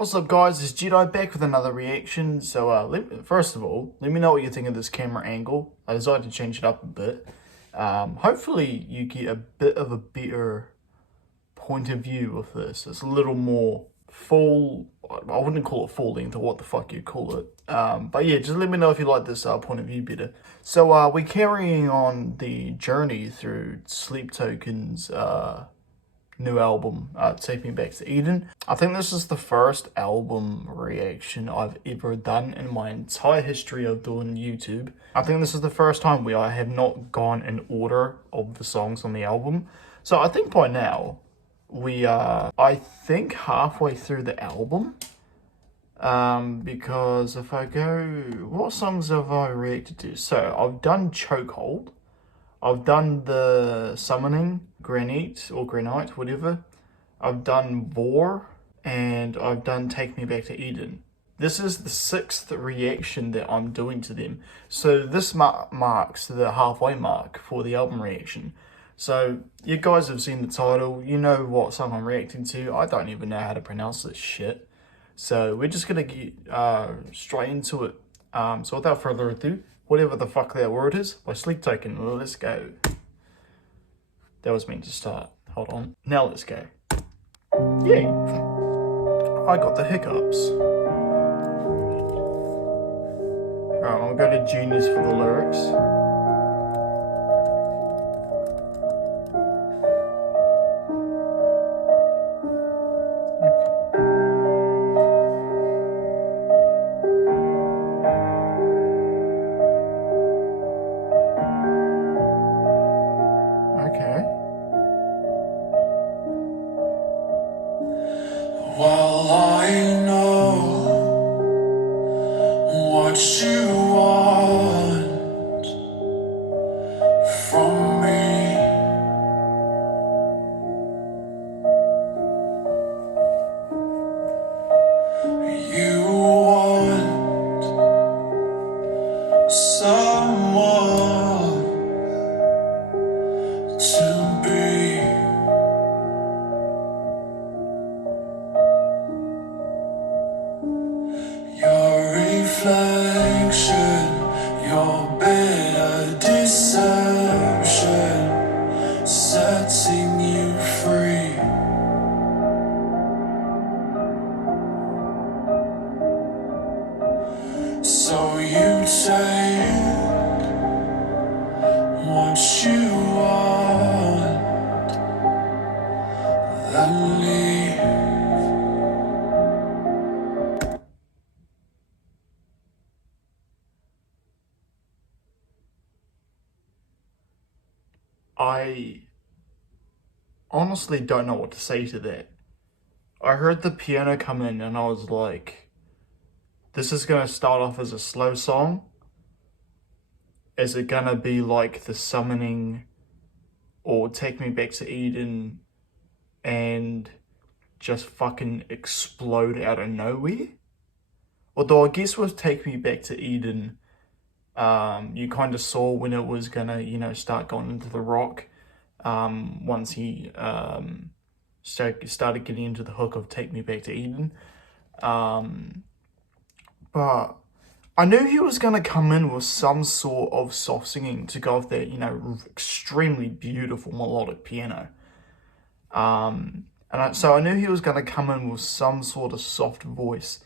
What's up guys, it's Jedi back with another reaction. So first of all, let me know what you think of this camera angle. I decided to change it up a bit. Hopefully you get a bit of a better point of view with this. It's a little more full, I wouldn't call it full length or what the fuck you call it. But yeah, just let me know if you like this point of view better. So we're carrying on the journey through Sleep Token's new album, Take Me Back to Eden. I think this is the first album reaction I've ever done in my entire history of doing YouTube. I think this is the first time where I have not gone in order of the songs on the album. So I think by now, we are, I think, halfway through the album. Because if I go, what songs have I reacted to? So I've done Chokehold. I've done the Summoning, Granite or Granite, whatever. I've done Vor, and I've done Take Me Back to Eden. This is the 6th reaction that I'm doing to them. So this marks the halfway mark for the album reaction. So you guys have seen the title, you know what song I'm reacting to. I don't even know how to pronounce this shit. So we're just gonna get straight into it. So without further ado, whatever the fuck that word is, by Sleep Token, let's go. That was meant to start. Hold on. Now let's go. Yay! I got the hiccups. Alright, I'll go to Genius for the lyrics. Okay. Well, I know what you want from me. You want someone to be. Your reflection, your bitter deception, setting you free. So you take what you want, then leave. I honestly don't know what to say to that. I heard the piano come in and I was like, this is going to start off as a slow song. Is it going to be like the Summoning or Take Me Back to Eden and just fucking explode out of nowhere? Although I guess with Take Me Back to Eden, you kind of saw when it was gonna, start going into the rock. Once he started getting into the hook of Take Me Back to Eden. But I knew he was gonna come in with some sort of soft singing to go with that, extremely beautiful melodic piano. So I knew he was gonna come in with some sort of soft voice.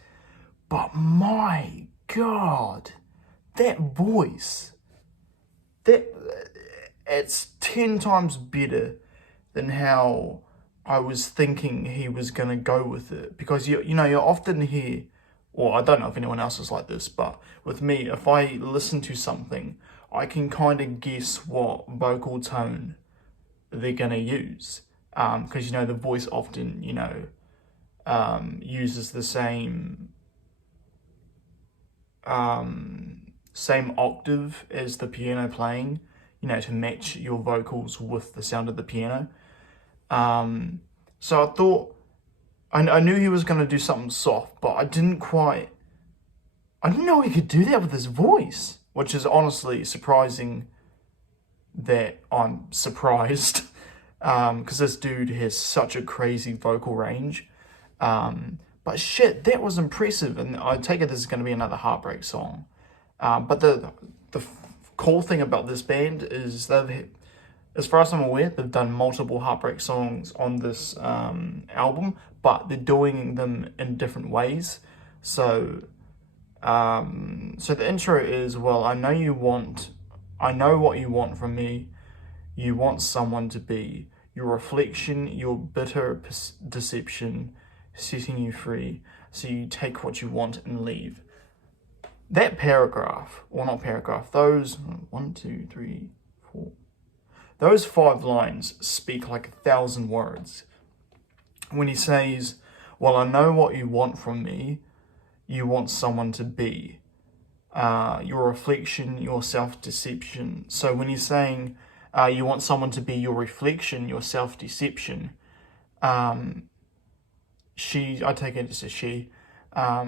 But my God, that voice, it's 10 times better than how I was thinking he was going to go with it. Because, you often hear, or I don't know if anyone else is like this, but with me, if I listen to something, I can kind of guess what vocal tone they're going to use. Because, the voice often, uses the same octave as the piano playing, to match your vocals with the sound of the piano. So I thought, I knew he was going to do something soft, but I didn't know he could do that with his voice, which is honestly surprising that I'm surprised, because this dude has such a crazy vocal range. But shit, that was impressive, and I take it this is going to be another heartbreak song. But the cool thing about this band is as far as I'm aware, they've done multiple heartbreak songs on this album, but they're doing them in different ways. So the intro is, well, I know what you want from me. You want someone to be your reflection, your bitter deception, setting you free. So you take what you want and leave. That paragraph, or not paragraph, those 1, 2, 3, 4, those 5 lines speak like 1,000 words. When he says, well, I know what you want from me. You want someone to be your reflection, your self-deception. So when he's saying you want someone to be your reflection, your self-deception, I take it as a she,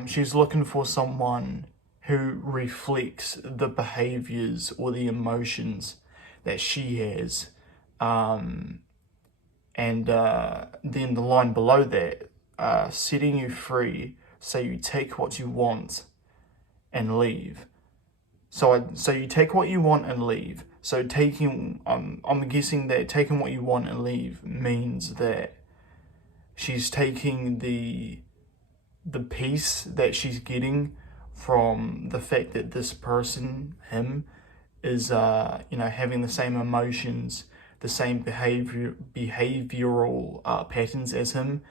she's looking for someone who reflects the behaviors or the emotions that she has. And then the line below that, setting you free, so you take what you want and leave. So you take what you want and leave. So taking, I'm guessing that taking what you want and leave means that she's taking the peace that she's getting from the fact that this person, him, is having the same emotions, the same behavioral patterns as him.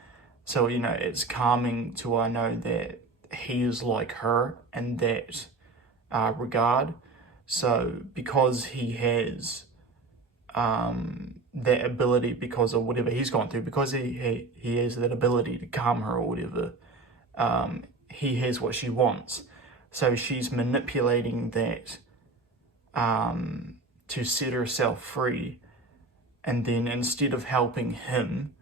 So it's calming to know that he is like her in that regard. So because he has that ability, because of whatever he's gone through, because he has that ability to calm her or whatever, he has what she wants. So she's manipulating that to set herself free, and then instead of helping him,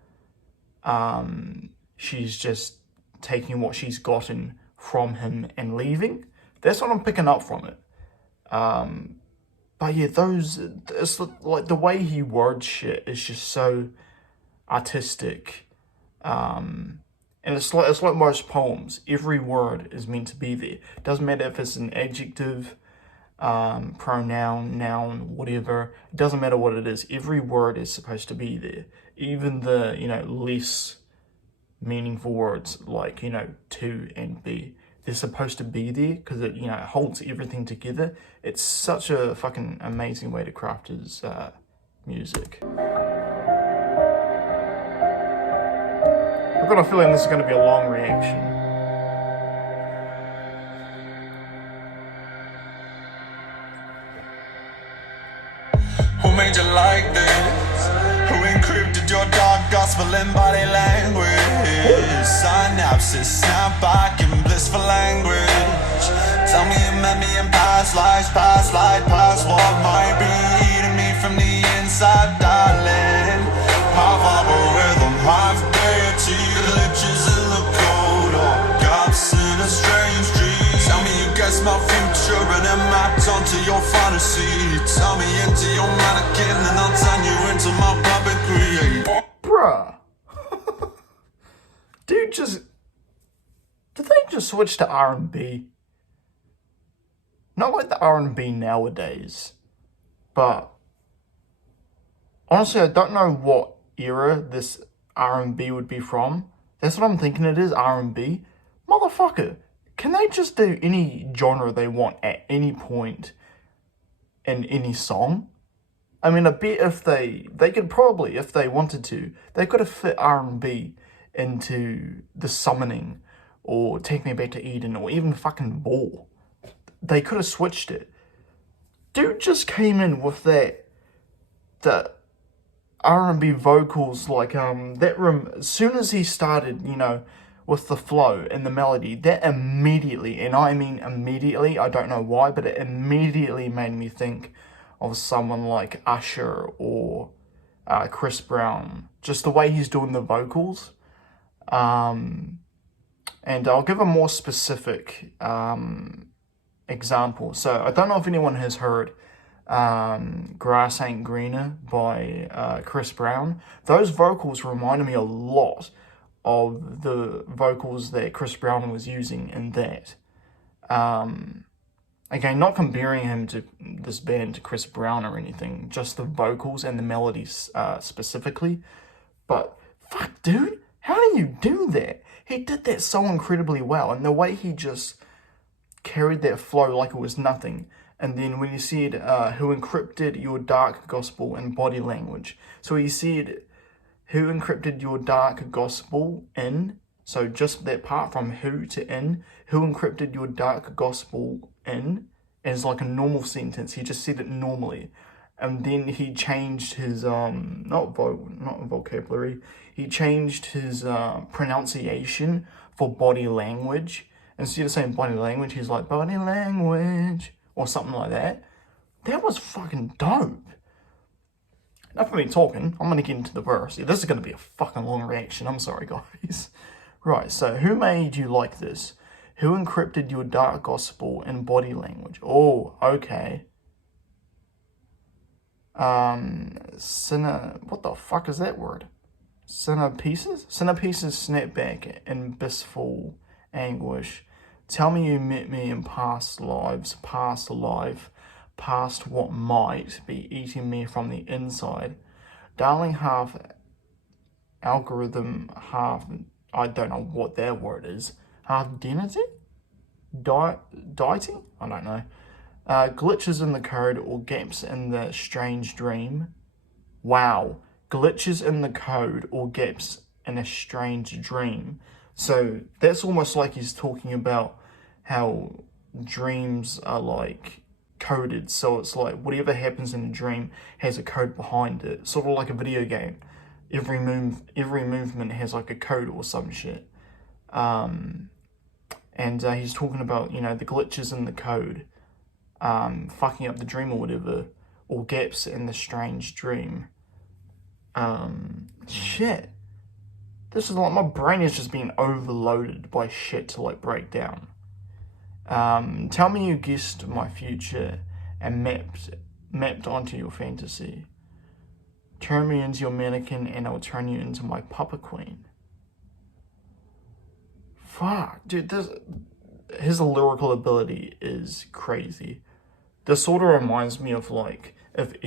she's just taking what she's gotten from him and leaving. That's what I'm picking up from it. But yeah, it's like the way he words shit is just so artistic. And it's like most poems. Every word is meant to be there. Doesn't matter if it's an adjective, pronoun, noun, whatever. It doesn't matter what it is. Every word is supposed to be there. Even the, less meaningful words like, to and be. They're supposed to be there because it, holds everything together. It's such a fucking amazing way to craft his music. I've got a feeling this is going to be a long reaction. Who made you like this? Who encrypted your dark gospel in body language? Synapses snap back in blissful language. Tell me you met me in past lives, past life, past what might be eating me from the inside, darling. Half of a rhythm, half deity, glitches in the code, or gaps in a strange dream. Tell me you guess my future and it mapped onto your fantasy. Tell me into your mannequin and I'll turn you into my puppet creator. Bruh. Dude, did they just switch to R&B? Not like the R&B nowadays, but honestly, I don't know what era this R&B would be from. That's what I'm thinking it is, R&B. Motherfucker, can they just do any genre they want at any point in any song? I mean, I bet if they could probably, if they wanted to, they could have fit R&B into The Summoning, or Take Me Back to Eden, or even fucking Ball. They could have switched it. Dude just came in with the R&B vocals, like that room. As soon as he started, with the flow and the melody, that immediately, and I mean immediately, I don't know why, but it immediately made me think of someone like Usher or Chris Brown. Just the way he's doing the vocals. And I'll give a more specific example. So I don't know if anyone has heard Grass Ain't Greener by Chris Brown. Those vocals reminded me a lot of the vocals that Chris Brown was using in that. Again, not comparing him to this band to Chris Brown or anything, just the vocals and the melodies specifically. But fuck, dude, how do you do that? He did that so incredibly well, and the way he just carried that flow like it was nothing. And then when he said, who encrypted your dark gospel in body language. So he said, who encrypted your dark gospel in, so just that part from who to in, who encrypted your dark gospel in, is like a normal sentence. He just said it normally. And then he changed his, not vocabulary, he changed his pronunciation for body language. Instead of saying body language, he's like, body language, or something like that. That was fucking dope. Enough of me talking, I'm going to get into the verse. Yeah, this is going to be a fucking long reaction, I'm sorry guys. Right, so who made you like this? Who encrypted your dark gospel in body language? Oh, okay. What the fuck is that word? Cinepieces? Cinepieces snap back in blissful anguish. Tell me you met me in past lives, past life, past what might be eating me from the inside. Darling, half algorithm, half, I don't know what that word is. Half identity? Dieting? I don't know. Glitches in the code or gaps in the strange dream. Wow. Glitches in the code or gaps in a strange dream. So that's almost like he's talking about how dreams are like coded. So it's like whatever happens in a dream has a code behind it. Sort of like a video game. Every movement has like a code or some shit. And he's talking about, you know, the glitches in the code. Fucking up the dream or whatever. Or gaps in the strange dream. Shit. This is like, my brain is just being overloaded by shit to like break down. Tell me you guessed my future and mapped onto your fantasy. Turn me into your mannequin and I'll turn you into my puppet queen. Fuck, dude, his lyrical ability is crazy. This sort of reminds me of like if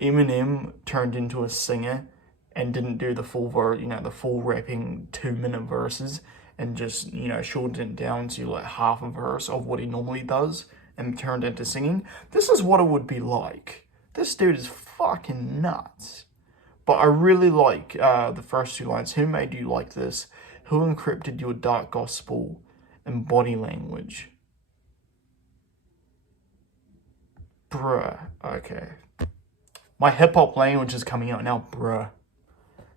Eminem turned into a singer and didn't do the full the full rapping 2-minute verses and just, you know, shortened it down to like half a verse of what he normally does and turned into singing. This is what it would be like. This dude is fucking nuts. But I really like the first 2 lines. Who made you like this? Who encrypted your dark gospel in body language? Bruh. Okay. My hip-hop language is coming out now, bruh.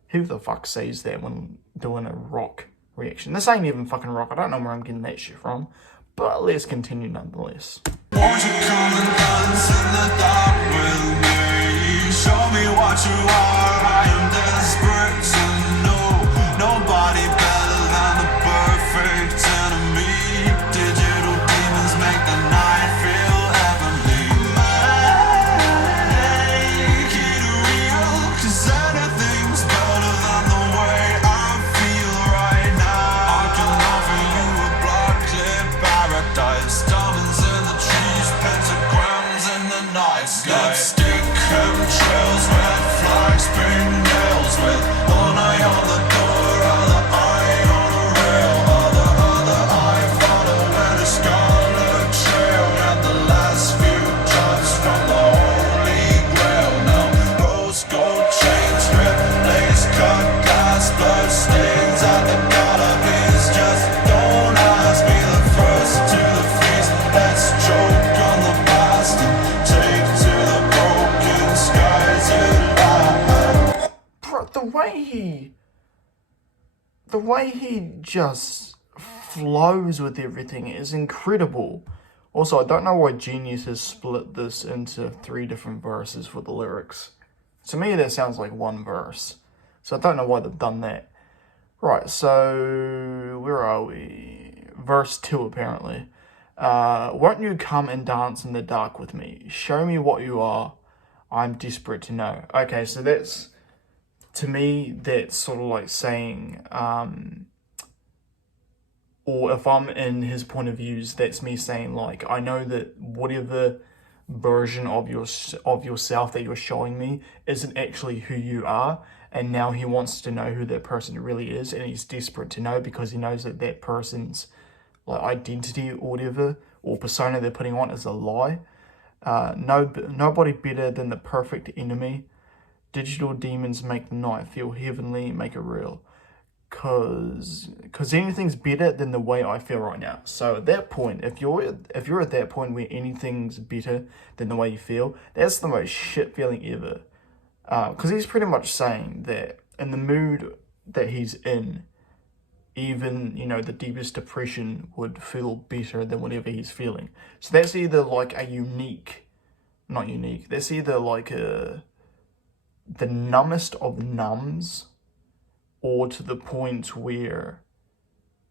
Who the fuck says that when doing a rock reaction? This ain't even fucking rock. I don't know where I'm getting that shit from. But let's continue nonetheless. Won't you come and dance in the dark with me? Show me what you are. I am desperate to know. Nobody better than the perfect enemy. Digital demons make the night feel heavenly. Make it real, 'cause anything's better than the way I feel right now. I can offer you a blood clip paradise. Diamonds in the trees, pentagrams in the night sky. Lipstick, chemtrails, red flags, pink nails with one eye on the door, other eye on a rail, other eye following a scarlet trail, and the last few drops from the holy grail. Now rose gold chains, strip lace, cut glass, blood stains at the Galabees. Just don't ask me, the first to the feast. Let's choke on the past and take to the broken skies alive. Bro, the way he just flows with everything is incredible. Also, I don't know why Genius has split this into 3 different verses for the lyrics. To me, that sounds like 1 verse. So I don't know why they've done that. Right, so where are we? Verse 2, apparently. Won't you come and dance in the dark with me? Show me what you are. I'm desperate to know. Okay, so that's to me, that's sort of like saying, or if I'm in his point of views, that's me saying like, I know that whatever version of yourself that you're showing me isn't actually who you are, and now he wants to know who that person really is, and he's desperate to know because he knows that that person's like identity or whatever or persona they're putting on is a lie. Nobody better than the perfect enemy. Digital demons make the night feel heavenly, make it real. Cause anything's better than the way I feel right now. So at that point, if you're at that point where anything's better than the way you feel, that's the most shit feeling ever. Because he's pretty much saying that in the mood that he's in, even, you know, the deepest depression would feel better than whatever he's feeling. So that's either like that's either like the numbest of numbs, or to the point where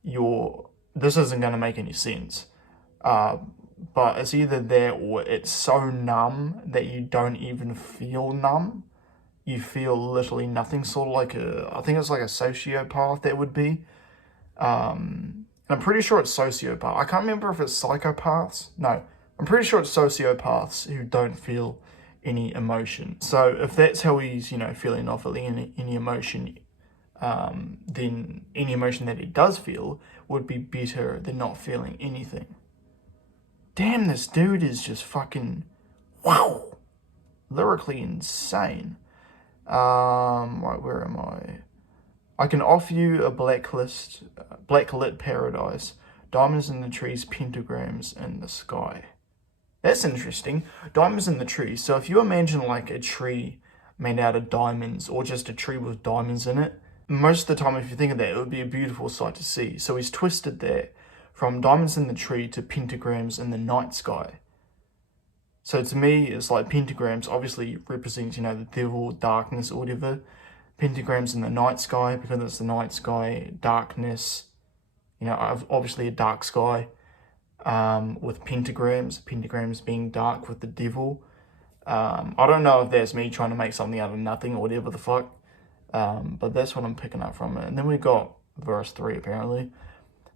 this isn't going to make any sense. But it's either that or it's so numb that you don't even feel numb. You feel literally nothing, sort of like I think it's like a sociopath that would be. And I'm pretty sure it's sociopath. I can't remember if it's psychopaths. No, I'm pretty sure it's sociopaths who don't feel any emotion. So if that's how he's, you know, feeling off any emotion, then any emotion that he does feel would be better than not feeling anything. Damn, this dude is just fucking, wow, lyrically insane. Right, where am I? I can offer you a blacklit paradise, diamonds in the trees, pentagrams in the sky. That's interesting. Diamonds in the trees. So if you imagine like a tree made out of diamonds, or just a tree with diamonds in it, most of the time, if you think of that, it would be a beautiful sight to see. So he's twisted that from diamonds in the tree to pentagrams in the night sky. So to me, it's like pentagrams obviously represents, you know, the devil, darkness, or whatever. Pentagrams in the night sky, because it's the night sky, darkness, you know, obviously a dark sky, with pentagrams being dark with the devil. I don't know if that's me trying to make something out of nothing or whatever the fuck. But that's what I'm picking up from it. And then we got verse 3 apparently.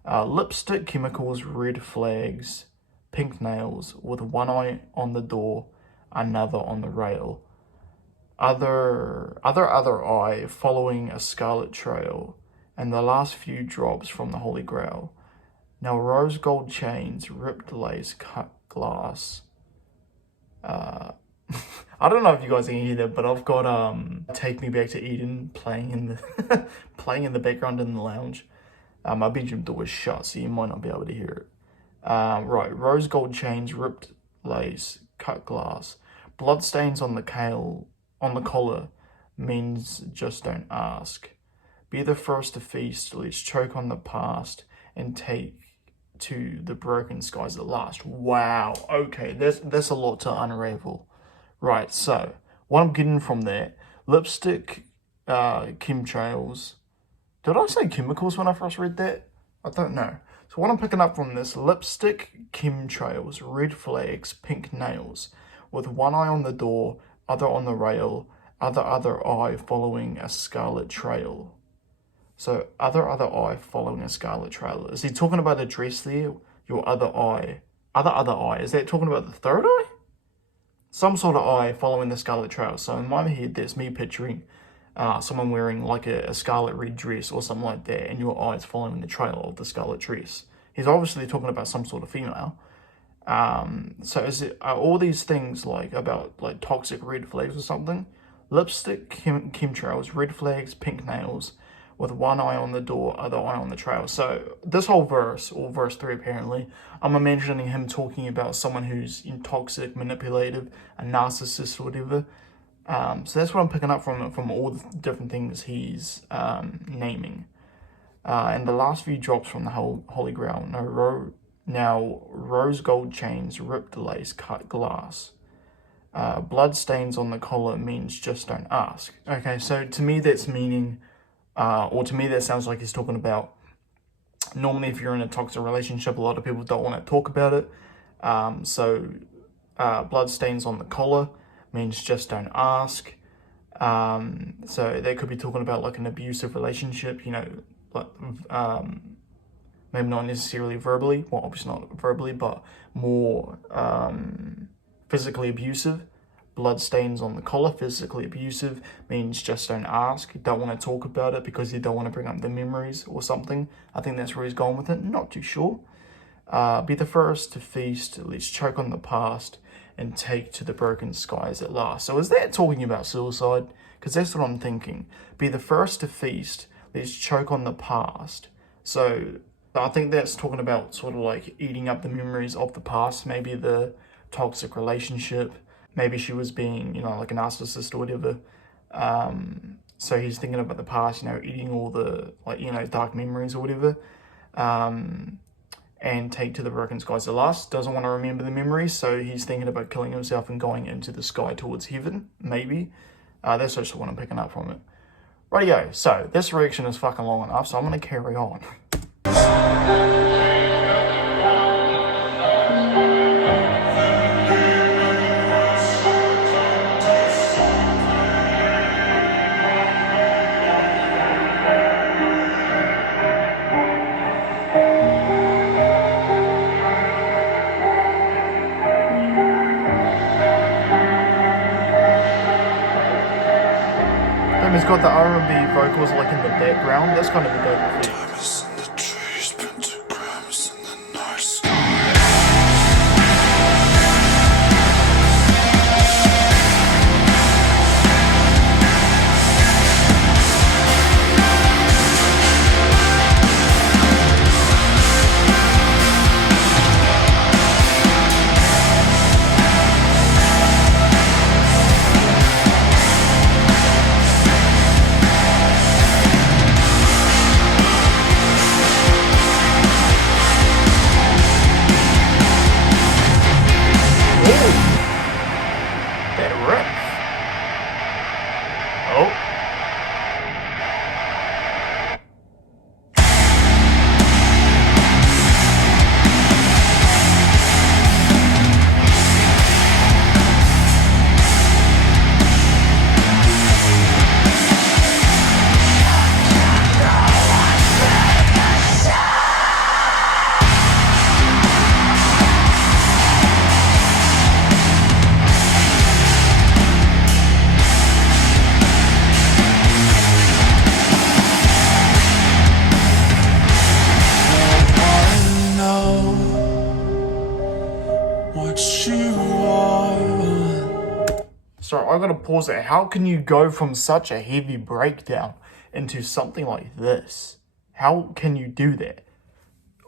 Lipstick, chemicals, red flags, pink nails, with one eye on the door, another on the rail. Other eye following a scarlet trail, and the last few drops from the Holy Grail. Now rose gold chains, ripped lace, cut glass. I don't know if you guys can hear that, but I've got Take Me Back to Eden playing in the playing in the background in the lounge. My bedroom door is shut, so you might not be able to hear it. Right, rose gold chains, ripped lace, cut glass, bloodstains on the collar means just don't ask. Be the first to feast, let's choke on the past and take to the broken skies at last. Wow, okay, that's a lot to unravel. Right, so what I'm getting from that, lipstick, chemtrails. Did I say chemicals when I first read that? I don't know. So what I'm picking up from this, lipstick, chemtrails, red flags, pink nails, with one eye on the door, other on the rail, other eye following a scarlet trail. So other eye following a scarlet trail. Is he talking about the dress there? Your other eye. Other eye. Is that talking about the third eye? Some sort of eye following the scarlet trail. So in my head, that's me picturing someone wearing like a scarlet red dress or something like that, and your eyes following the trail of the scarlet dress. He's obviously talking about some sort of female. So are all these things like about like toxic red flags or something? Lipstick, chemtrails, red flags, pink nails, with one eye on the door, other eye on the trail. So this whole verse, or verse 3 apparently, I'm imagining him talking about someone who's toxic, manipulative, a narcissist or whatever. So that's what I'm picking up from all the different things he's naming. And the last few drops from the Holy Grail. Now rose gold chains, ripped lace, cut glass. Blood stains on the collar means just don't ask. Okay, so to me that's meaning... or to me, that sounds like he's talking about, normally if you're in a toxic relationship, a lot of people don't want to talk about it. So blood stains on the collar means just don't ask. So they could be talking about like an abusive relationship, you know, like maybe not necessarily verbally, well, obviously not verbally, but more physically abusive. Blood stains on the collar, physically abusive, means just don't ask, don't want to talk about it because you don't want to bring up the memories or something. I think that's where he's going with it, not too sure. Be the first to feast, let's choke on the past, and take to the broken skies at last. So is that talking about suicide? Because that's what I'm thinking. Be the first to feast, let's choke on the past. So I think that's talking about sort of like eating up the memories of the past, maybe the toxic relationship. Maybe she was being, you know, like a narcissist or whatever. So he's thinking about the past, you know, eating all the, like, you know, dark memories or whatever. And take to the broken skies at last. Doesn't want to remember the memories, so he's thinking about killing himself and going into the sky towards heaven, maybe. That's just what I'm picking up from it. Rightio, so this reaction is fucking long enough, so I'm going to carry on. He's got the R&B vocals like in the background. That's kind of a dope effect. Diamonds in the trees, pentagrams in the night sky. Sorry, I gotta pause it. How can you go from such a heavy breakdown into something like this? How can you do that?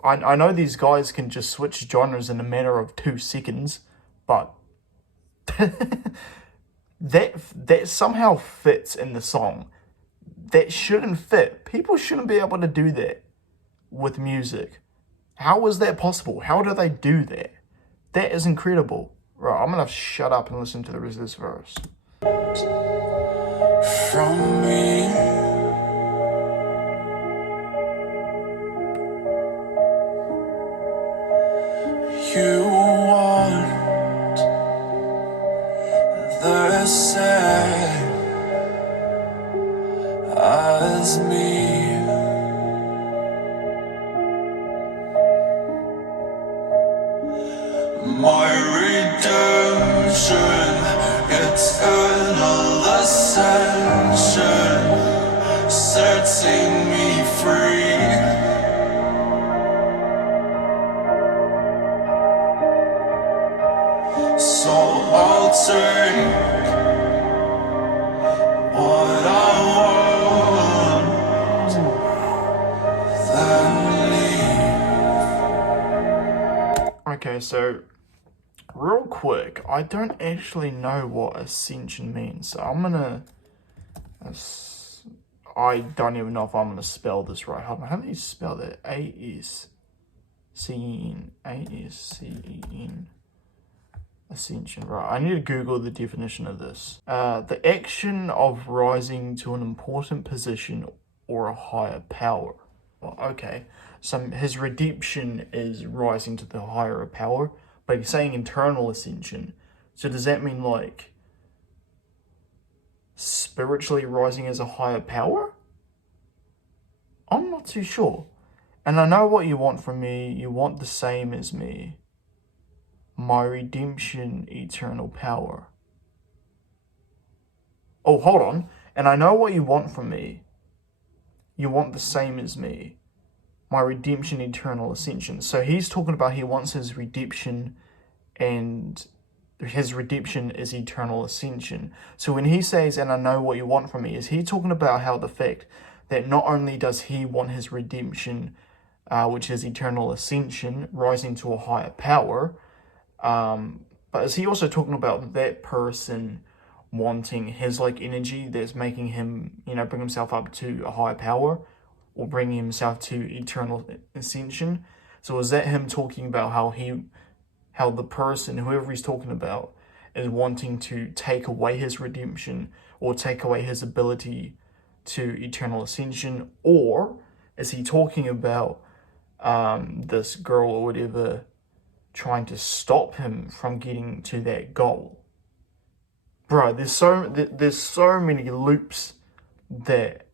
I know these guys can just switch genres in a matter of 2 seconds, but that somehow fits in the song. That shouldn't fit. People shouldn't be able to do that with music. How is that possible? How do they do that? That is incredible. Right, I'm gonna shut up and listen to the rest of this verse. From me, you want the same as me. My redemption, eternal ascension, setting me free. So I'll take what I want, then leave. Okay, so real quick, I don't actually know what Ascension means, so I'm gonna... I don't even know if I'm gonna spell this right. Hold on, how do you spell that? A-S-C-E-N. A-S-C-E-N. Ascension, right. I need to Google the definition of this. The action of rising to an important position or a higher power. Well, okay, so his redemption is rising to the higher power, but he's saying internal ascension. So does that mean like spiritually rising as a higher power? I'm not too sure. And I know what you want from me. You want the same as me. My redemption, eternal power. Oh, hold on. And I know what you want from me. You want the same as me. My redemption, eternal ascension. So he's talking about he wants his redemption, and his redemption is eternal ascension. So when he says, and I know what you want from me, is he talking about how the fact that not only does he want his redemption, which is eternal ascension, rising to a higher power, but is he also talking about that person wanting his like energy that's making him, bring himself up to a higher power, or bringing himself to eternal ascension? So is that him talking about how the person, whoever he's talking about, is wanting to take away his redemption or take away his ability to eternal ascension? Or is he talking about this girl or whatever trying to stop him from getting to that goal? Bro, there's so many loops that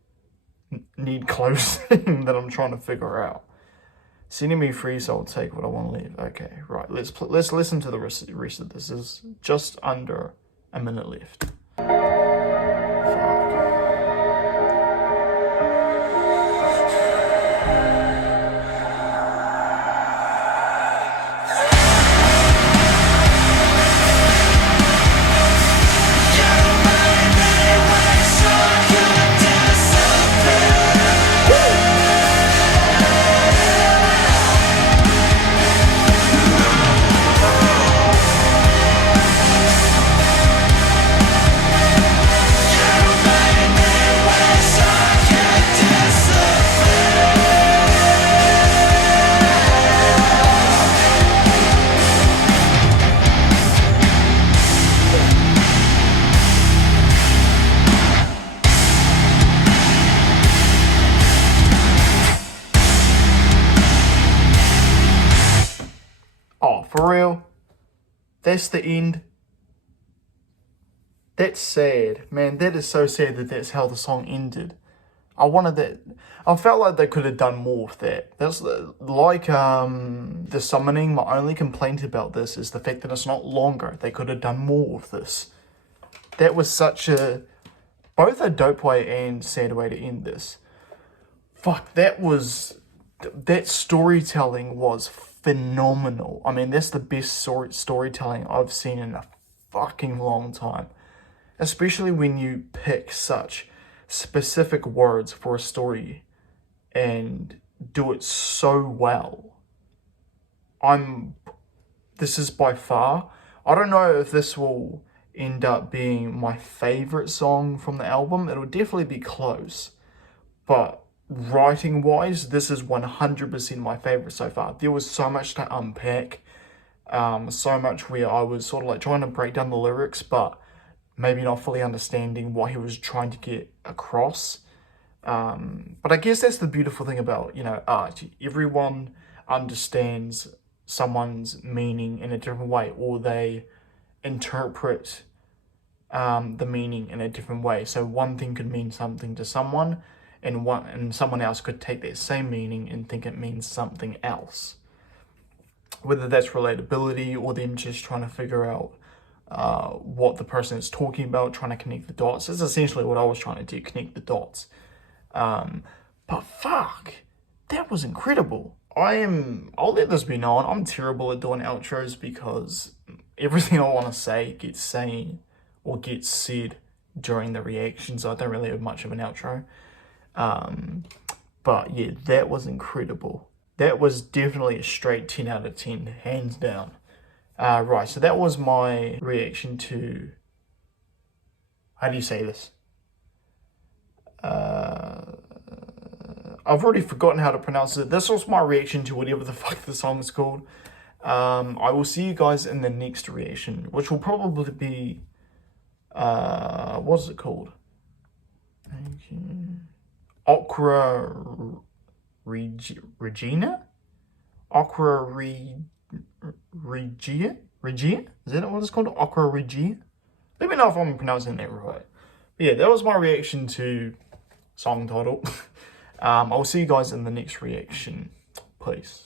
need closing that I'm trying to figure out. Sending me free, so I'll take what I want to leave. Okay, right. Let's listen to the rest of this. There's just under a minute left. Oh, for real? That's the end? That's sad. Man, that is so sad that that's how the song ended. I felt like they could have done more with that. That's like the summoning. My only complaint about this is the fact that it's not longer. They could have done more with this. That was both a dope way and sad way to end this. Fuck, that storytelling was phenomenal. I mean, that's the best storytelling I've seen in a fucking long time. Especially when you pick such specific words for a story and do it so well. This is by far, I don't know if this will end up being my favorite song from the album. It'll definitely be close. But writing wise, this is 100% my favorite so far. There was so much to unpack, so much where I was sort of like trying to break down the lyrics, but maybe not fully understanding what he was trying to get across. But I guess that's the beautiful thing about, art. Everyone understands someone's meaning in a different way, or they interpret the meaning in a different way. So one thing could mean something to someone, and someone else could take that same meaning and think it means something else. Whether that's relatability or them just trying to figure out what the person is talking about, trying to connect the dots. That's essentially what I was trying to do, connect the dots. But fuck, that was incredible. I'll let this be known, I'm terrible at doing outros because everything I want to say gets said during the reactions. I don't really have much of an outro. But yeah, that was incredible. That was definitely a straight 10 out of 10, hands down. Right, so that was my reaction to, how do you say this? I've already forgotten how to pronounce it. This was my reaction to whatever the fuck the song is called. I will see you guys in the next reaction, which will probably be, what is it called? Opera Regina? Opera Regia? Is that what it's called? Opera Regia? Let me know if I'm pronouncing that right. Yeah, that was my reaction to song title. I'll see you guys in the next reaction. Peace.